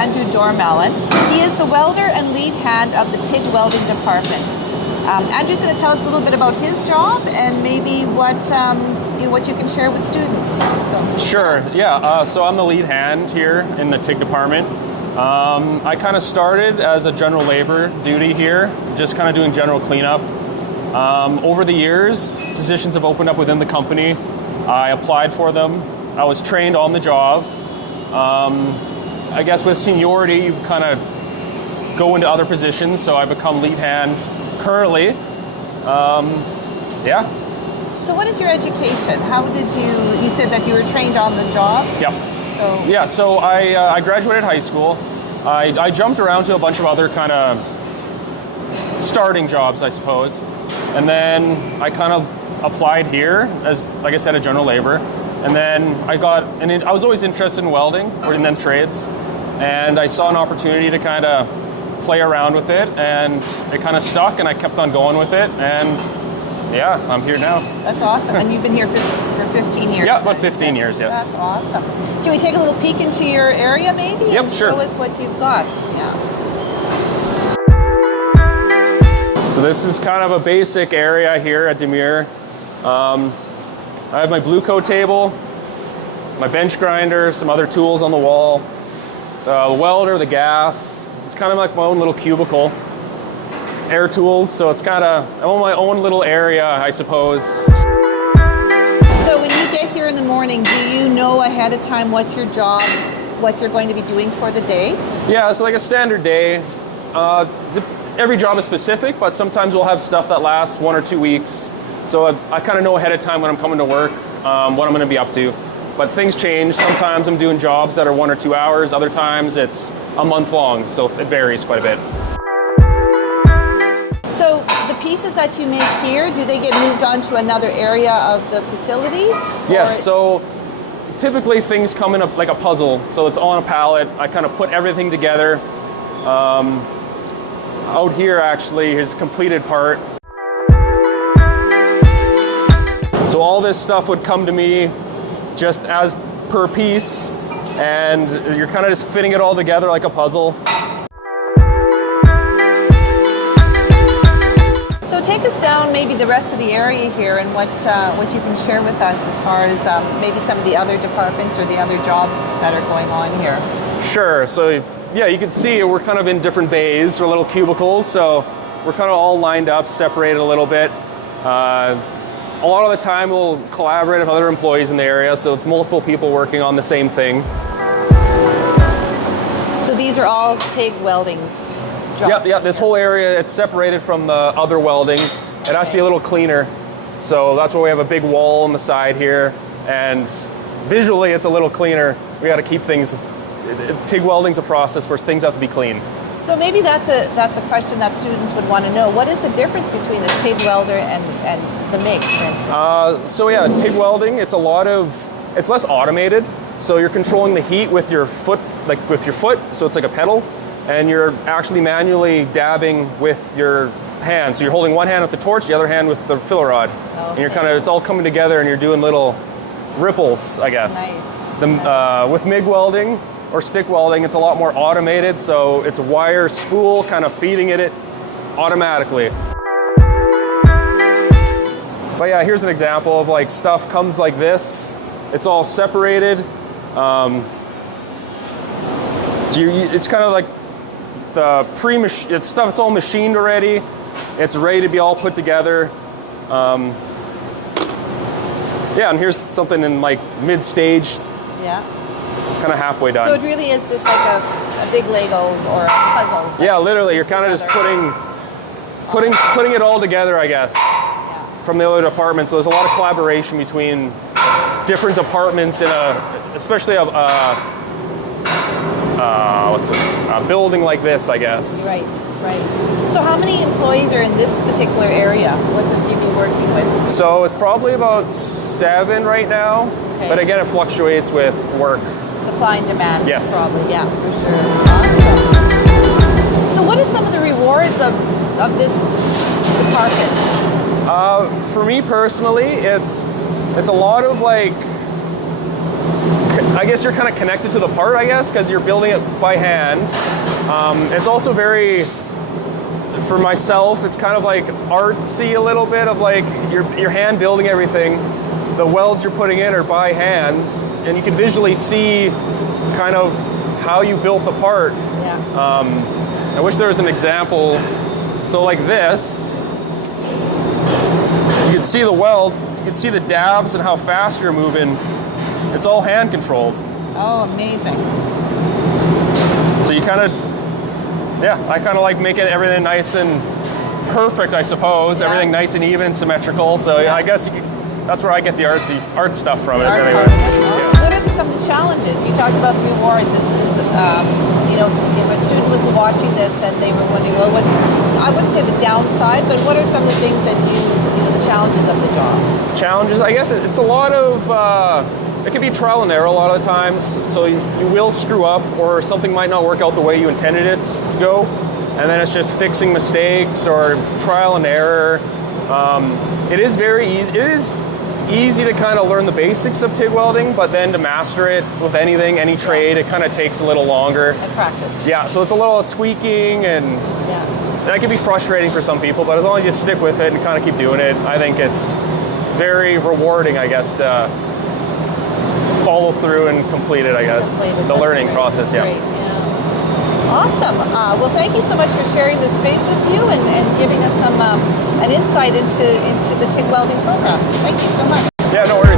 Andrew Dooremalen. He is the welder and lead hand of the TIG Welding department. Andrew's going to tell us a little bit about his job and maybe what you can share with students. So. Sure, yeah. So I'm the lead hand here in the TIG department. I kind of started as a general labor duty here, just kind of doing general cleanup. Over the years, positions have opened up within the company. I applied for them. I was trained on the job. I guess with seniority, you kind of go into other positions, so I become lead hand currently. Yeah. So what is your education? How did you said that you were trained on the job? Yep. So. Yeah, so I graduated high school. I jumped around to a bunch of other kind of starting jobs, I suppose. And then I kind of applied here as, like I said, a general labor. And then I was always interested in welding or in them trades. And I saw an opportunity to kind of play around with it, and it kind of stuck, and I kept on going with it. And yeah, I'm here now. That's awesome. And you've been here for 15 years? Yeah, about 15 years, yes. That's awesome. Can we take a little peek into your area maybe? Yep, and sure. Show us what you've got. Yeah. So this is kind of a basic area here at Dumur. I have my blue coat table, my bench grinder, some other tools on the wall, the welder, the gas. It's kind of like my own little cubicle. Air tools, so it's kind of, I own my own little area, I suppose. So when you get here in the morning, do you know ahead of time what you're going to be doing for the day? Yeah, so like a standard day, every job is specific, but sometimes we'll have stuff that lasts 1 or 2 weeks. So I kind of know ahead of time when I'm coming to work, what I'm going to be up to. But things change. Sometimes I'm doing jobs that are 1 or 2 hours. Other times it's a month long. So it varies quite a bit. So the pieces that you make here, do they get moved on to another area of the facility? Yes. So typically things come in like a puzzle. So it's on a pallet. I kind of put everything together. Out here actually is a completed part. So all this stuff would come to me just as per piece, and you're kind of just fitting it all together like a puzzle. So take us down maybe the rest of the area here and what you can share with us as far as maybe some of the other departments or the other jobs that are going on here. Sure, so yeah, you can see we're kind of in different bays or little cubicles, so we're kind of all lined up, separated a little bit. A lot of the time we'll collaborate with other employees in the area, so it's multiple people working on the same thing. So these are all TIG weldings jobs? Yeah, this whole area, it's separated from the other welding. It has to be a little cleaner. So that's why we have a big wall on the side here, and visually it's a little cleaner. We got to keep things, TIG welding's a process where things have to be clean. So maybe that's a question that students would want to know. What is the difference between a TIG welder and the MIG, for instance? So yeah, TIG welding, it's less automated. So you're controlling the heat with your foot, so it's like a pedal, and you're actually manually dabbing with your hand. So you're holding one hand with the torch, the other hand with the filler rod. Okay. And you're it's all coming together and you're doing little ripples, I guess. Nice. With MIG welding, or stick welding, it's a lot more automated, so it's a wire spool kind of feeding it automatically. But yeah, here's an example of like stuff comes like this. It's all separated. So it's kind of like the it's stuff. It's all machined already. It's ready to be all put together. Yeah, and here's something in like mid-stage. Yeah. Kind of halfway done. So it really is just like a big Lego or a puzzle. Yeah, literally, you're kind of just putting it all together, I guess, from the other departments. So there's a lot of collaboration between different departments in especially a building like this, I guess. Right. So how many employees are in this particular area? What would you be working with? So it's probably about 7 right now, but again, it fluctuates with work. Supply and demand. Yes. Probably, yeah, for sure. Awesome. So what are some of the rewards of this department? For me personally, it's a lot of like I guess you're kind of connected to the part, I guess, because you're building it by hand. It's also very, for myself, it's kind of like artsy a little bit of like you're hand building everything. The welds you're putting in are by hand, and you can visually see kind of how you built the part. Yeah. I wish there was an example. So like this, you can see the weld, you can see the dabs and how fast you're moving. It's all hand controlled. Oh, amazing. So you kind of, yeah, I kind of like making everything nice and perfect, I suppose. Yeah. Everything nice and even, symmetrical. So yeah, I guess that's where I get the art stuff from it. Anyway. Yeah. What are some of the challenges? You talked about the rewards. This is, you know, if a student was watching this and they were wondering, well, what's, I wouldn't say the downside, but what are some of the things that you know, the challenges of the job? Challenges, I guess it's a lot of, it can be trial and error a lot of the times. So you will screw up, or something might not work out the way you intended it to go. And then it's just fixing mistakes or trial and error. It is very easy. It is easy to kind of learn the basics of TIG welding, but then to master it with anything, any trade, it kind of takes a little longer. And practice. Yeah, so it's a little tweaking, and that can be frustrating for some people, but as long as you stick with it and kind of keep doing it, I think it's very rewarding, I guess, to follow through and complete it, I guess. The learning process, yeah. Great, yeah. Awesome. Well, thank you so much for sharing this space with you and giving us some an insight into the TIG welding program. Thank you so much. Yeah, no worries.